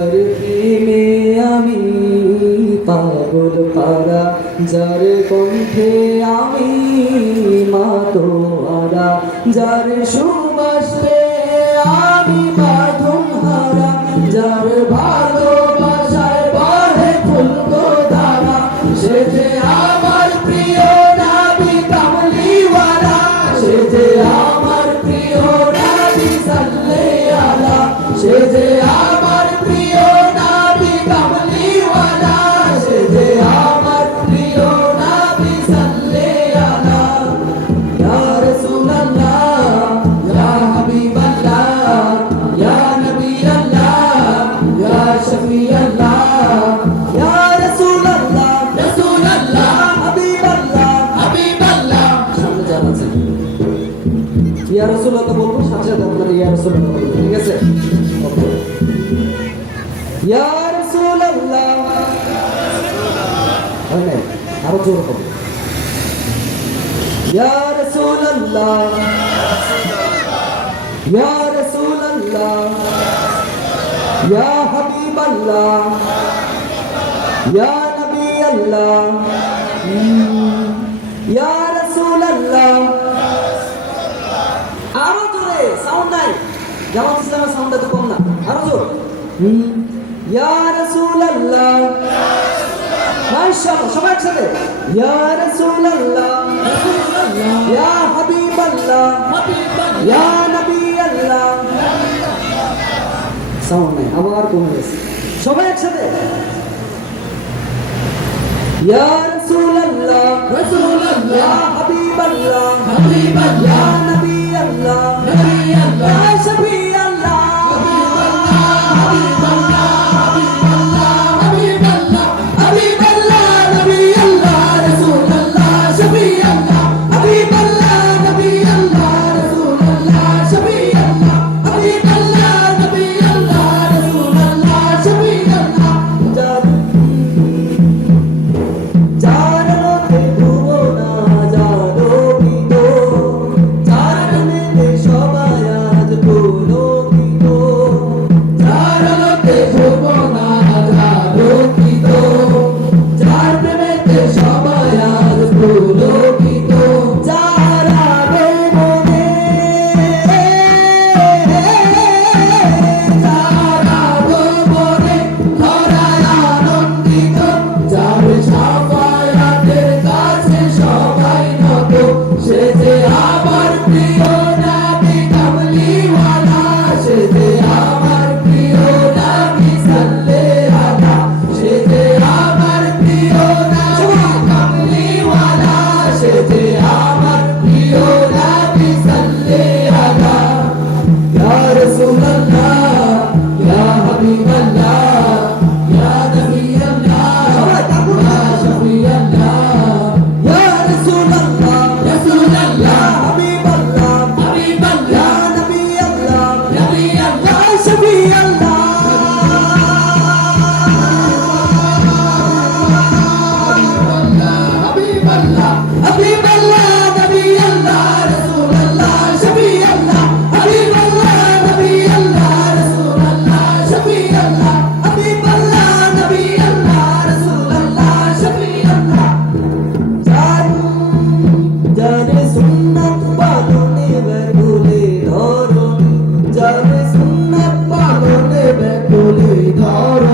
প্রেমে আমি পাগল পারা, যার কণ্ঠে আমি মাতোয়ারা, যার সুবাসে আমি বাঁধন হারা, যার ভালোবাসায় বাড়ে ফুলকোধারা, সে যে আমার প্রিয় নবী কামলিওয়ালা, সে যে আমার প্রিয় নবী সাল্লাল্লাহু আলাইহি, সে যে আমার প্রিয় নবী কামলিওয়ালা, সে যে আমার প্রিয় নবী সাল্লাল্লাহু আলাইহি। ইয়া রাসূলুল্লাহ ইয়া হাবিবাল্লাহ ইয়া নবিয়াল্লাহ ইয়া শফিয়াল্লাহ, ইয়া রাসূলুল্লাহ রাসূলুল্লাহ হাবিবাল্লাহ হাবিবাল্লাহ। সামনে যান আছে ইয়া রাসূলুল্লাহ বলবো, সাথে সাথে আপনারা ইয়া রাসূলুল্লাহ বলবেন, ঠিক আছে? ইয়া রাসূলুল্লাহ, আরো জোরে বলুন ইয়া রাসূলুল্লাহ ইয়া রাসূলুল্লাহ ইয়া হাবিবাল্লাহ ইয়া নবিয়াল্লাহ ইয়া রাসূলুল্লাহ। আরো জোরে, সাউন্ড নাই, জামাত ইসলামের সাউন্ড এত কম না, আরো জোরে ইয়া রাসূলুল্লাহ। মাশাআল্লাহ, সবাই একসাথে ইয়া রাসূলুল্লাহ ইয়া হাবিবাল্লাহ ইয়া নবিয়াল্লাহ। সাউন্ড নাই, আবার কমে গেছে, সবাই একসাথে ইয়া রাসূলুল্লাহ রাসূলুল্লাহ ইয়া হাবিবাল্লাহ হাবিবাল্লাহ ইয়া নবিয়াল্লাহ নবিয়াল্লাহ ইয়া শফিয়াল্লাহ হাবিবাল্লাহ হাবিবাল্লাহ হাবিবাল্লাহ হাবিবাল্লাহ নবিয়াল্লাহ রাসূলুল্লাহ শফিয়াল্লাহ হাবিবাল্লাহ নবিয়াল্লাহ রাসূলুল্লাহ শফিয়াল্লাহ হাবিবাল্লাহ নবিয়াল্লাহ রাসূলুল্লাহ শফিয়াল্লাহ। জানতে ভুবনা জাগরিত, জানতে সবাই আজ পুলকিত, জানতে ভুবনা জাগরিত, জানতে সবাই আজ পুলকিত, যারা মনে যারা মনে ধরায় আনন্দিত, যার সাফায়াতের কাছে সবাই নত, সে যে আমার প্রিয় নবী কামলিওয়ালা, সে যে আমার প্রিয় নবী সাল্লাল্লাহু আলাইহি, সে যে আমার প্রিয় নবী কামলিওয়ালা, সে যে আমার প্রিয় নবী সাল্লাল্লাহু আলাইহি। ইয়া রাসূলুল্লাহ ইয়া হাবিবাল্লাহ ইয়া নবিয়াল্লাহ ইয়া শফিয়াল্লাহ, ইয়া রাসূলুল্লাহ রাসূলুল্লাহ হাবিবাল্লাহ হাবিবাল্লাহ ইয়া নবিয়াল্লাহ নবিয়াল্লাহ ইয়া শফিয়াল্লাহ হাবিবাল্লাহ হাবিবাল্লাহ নবিয়াল্লাহ রাসূলুল্লাহ শফিয়াল্লাহ হাবিবাল্লাহ নবিয়াল্লাহ রাসূলুল্লাহ শফিয়াল্লাহ হাবিবাল্লাহ নবিয়াল্লাহ রাসূলুল্লাহ শফিয়াল্লাহ। যারে সুন্নাত পালনে ব্যাকুলে ধরুন, যারে সুন্নাত পালনে ব্যাকুলে ধরুন,